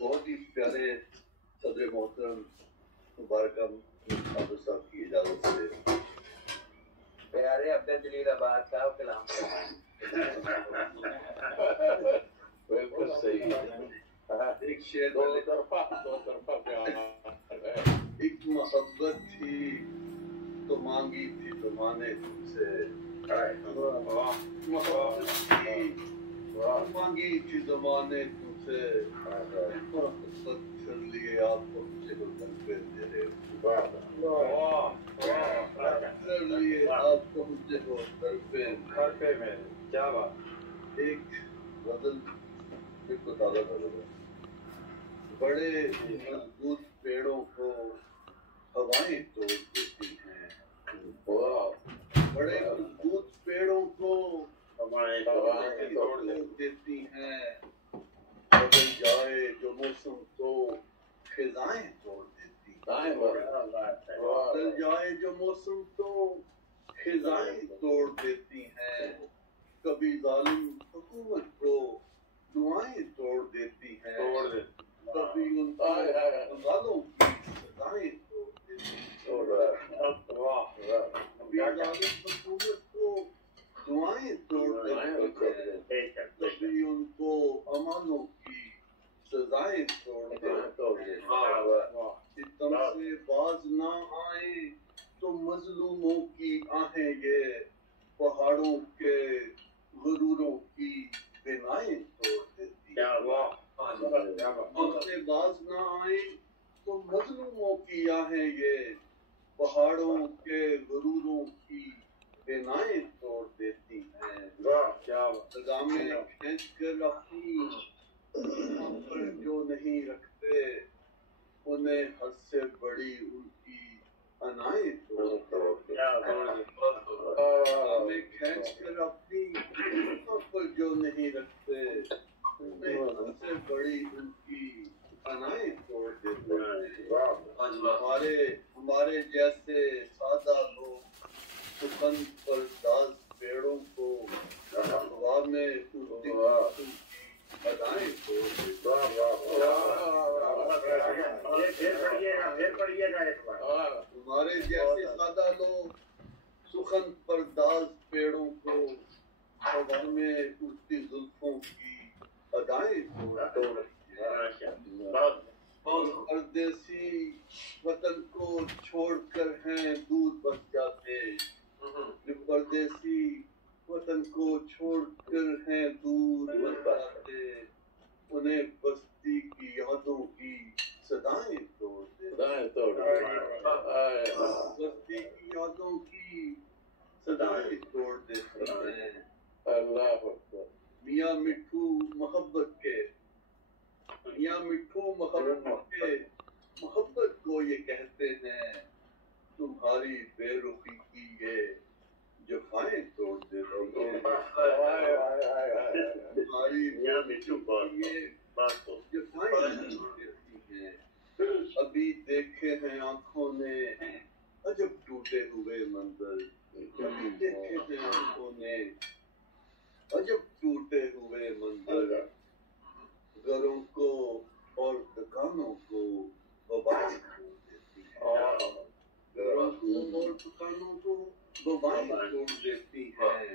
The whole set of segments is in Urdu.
بہت ہی پیارے صدر محترم مبارکہ حافظ صاحب کی اجازت سے پیارے عبد الجلیل آباد صاحب کلام بالکل صحیح ایک شعر دو طرفہ پیار ہے. ایک محبت تھی تو مانگی تھی زمانے تم سے محبت تھی مانگی تھی زمانے تم سے محبت کر لیے آپ کو مجھے کو گھر پہ دے رہے کر لیے آپ کو مجھے کو گھر پہ میں کیا بات. ایک غزل ایک کو تازہ غزل ہے. بڑے مضبوط پیڑوں کو ہوائیں توڑ دیتی ہیں بڑے مضبوط پیڑوں کو ہوائیں توڑ دیتی ہیں بدل جائے جو موسم تو خزائیں توڑ دیتی ہیں بدل جائے جو موسم تو خزائیں توڑ دیتی ہیں کبھی ظالم حکومت کو دعائیں توڑ دیتی ہیں کبھی ان والوں کی سزائیں توڑ دیتی ہیں کبھی ظالم حکومت کو دعائیں توڑ دیتی ہیں کبھی ان کو امانوں کی سزائیں توڑ دیتی ہیں ستم سے باز نہ آئیں تو مظلوموں کی آہیں یہ پہاڑوں کے غروروں کی بنائیں توڑ دیتی ہیں ان سے باز نہ آئیں تو مظلوموں کی آہیں یہ پہاڑوں کے غروروں کی بنائیں توڑ دیتی ہیں لگامیں کھینچ کر اپنی پر جو نہیں رکھتے انہیں حد سے بڑی ان کی انائیں توڑ دیتی ہیں لگامیں کھینچ کر اپنی پر جو نہیں رکھتے انہیں حد سے بڑی ان کی انائیں توڑ دیتے ہیں ہمارے جیسے سادہ لوگ سخن پر داز پیڑوں کو ہوا میں اڑتی کی ادائیں توڑ دیتے ہمارے جیسے سادہ لوگ سخن پر داز پیڑوں کو ہوا میں اڑتی زلفوں کی ادائیں توڑ پردیسی وطن کو چھوڑ کر ہیں دور بس جاتے پردیسی وطن کو چھوڑ کر ہیں دور بس جاتے انہیں بستی کی یادوں کی صدائیں توڑ دیتے بستی کی یادوں کی صدائیں توڑ دیتی ہیں میاں مٹھو محبت کے محبت کو یہ کہتے ہیں تمہاری بے رخی کی یہ جفائیں توڑ دیتی ہیں تمہاری بے رخی کی یہ جفائیں توڑ دیتی ہیں ابھی دیکھے ہیں آنکھوں نے عجب ٹوٹے ہوئے منظر ابھی دیکھے ہیں آنکھوں نے عجب ٹوٹے ہوئے منظر گھروں کو اور دکانوں کو وبائیں توڑ دیتی ہیں گھروں کو اور دکانوں کو وبائیں توڑ دیتی ہیں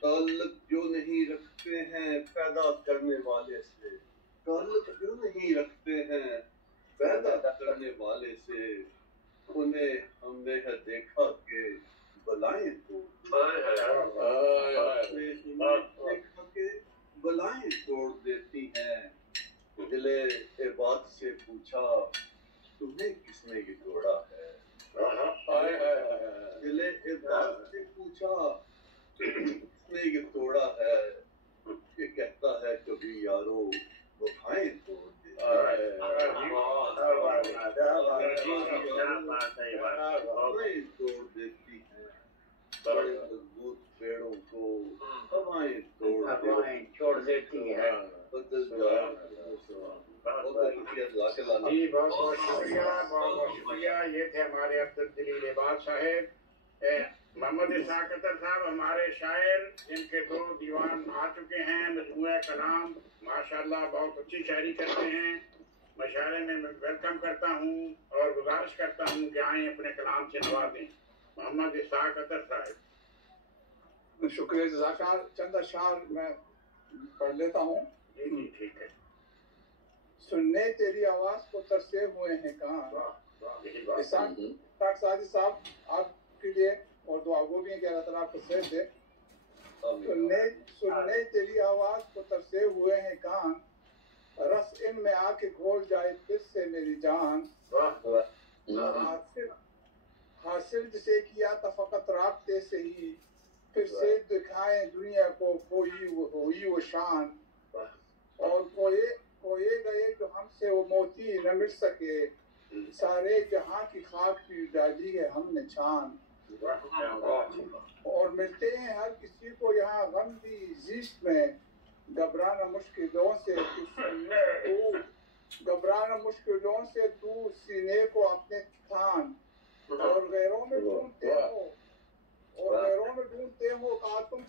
تعلق جو نہیں رکھتے ہیں پیدا کرنے والے سے تعلق جو نہیں رکھتے ہیں پیدا کرنے والے سے انہیں ہم نے ہے دیکھا کہ بلائیں توڑ دیکھا کہ بلائیں توڑ دیتی ہیں دلے عباد سے پوچھا تمہیں کس نے یہ توڑا ہے دلے عباد سے پوچھا کس نے یہ توڑا ہے یہ کہتا ہے کبھی یارو وفائیں توڑ دیتی ہیں توڑ دیتی ہیں بڑے مضبوط پیڑوں کو ہوائیں چھوڑ دیتی ہے. بدل جائے جی بہت بہت شکریہ یہ تھے ہمارے عبد الجلیل عباد صاحب. محمد اسحاق اطہر صاحب ہمارے شاعر جن کے 2 دیوان آ چکے ہیں مجموعہ کلام ماشاءاللہ بہت اچھی شاعری کرتے ہیں. مشاعرے میں ویلکم کرتا ہوں اور گزارش کرتا ہوں کہ آئیں اپنے کلام سے نوازیں. محمد اسحاق اطہر صاحب. شکریہ جزاک اللہ. چند اشعار میں پڑھ لیتا ہوں. جی جی ٹھیک ہے. سننے تیری آواز کو ترسے ہوئے ہیں کان. اسحاق سعدی صاحب آپ کے لیے اور دعا گو بھی ہیں کہ اللہ تعالیٰ آپ کو صحت دے. سننے تیری آواز کو ترسے ہوئے ہیں کان، رس ان میں آ کے گھول جائے پھر سے میری جان. حاصل جسے کیا تھا فقط رابطے سے ہی، پھر سے دکھائیں دنیا کو ہوئی وہ شان. اور کھوئے گئے جو ہم سے وہ موتی نہ مل سکے، سارے جہاں کی خاک کی ڈالی ہے ہم نے چھان. اور ملتے ہیں ہر کسی کو یہاں غم دی زیست میں، گھبرانا مشکلوں سے تو سینے کو اپنے تھان. اور غیروں میں ڈھونڈتے ہو کہا تم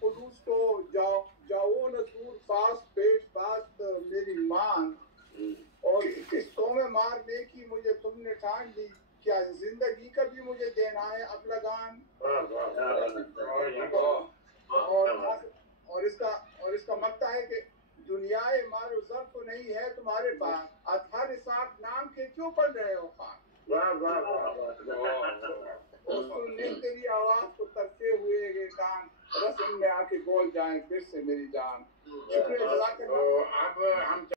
خلوص کو، جاؤ نہ دور پاس پیش بات میری مان. اور قسطوں میں مارنے کی مجھے تم نے ٹھان لی، کیا زندگی کا بھی مجھے دینا ہے اب لگان. اور اس کا مقطع ہے کہ دنیا مال و زر تو نہیں ہے تمہارے پاس، اطہر اسحاق نام کے کیوں پڑھ رہے ہو خان. اور سننے تیری آواز کو ترسے ہوئے یہ کان، رس ان میں آ کے گول جائیں پھر سے میری جان. شکریہ جزاک اللہ. اب ہم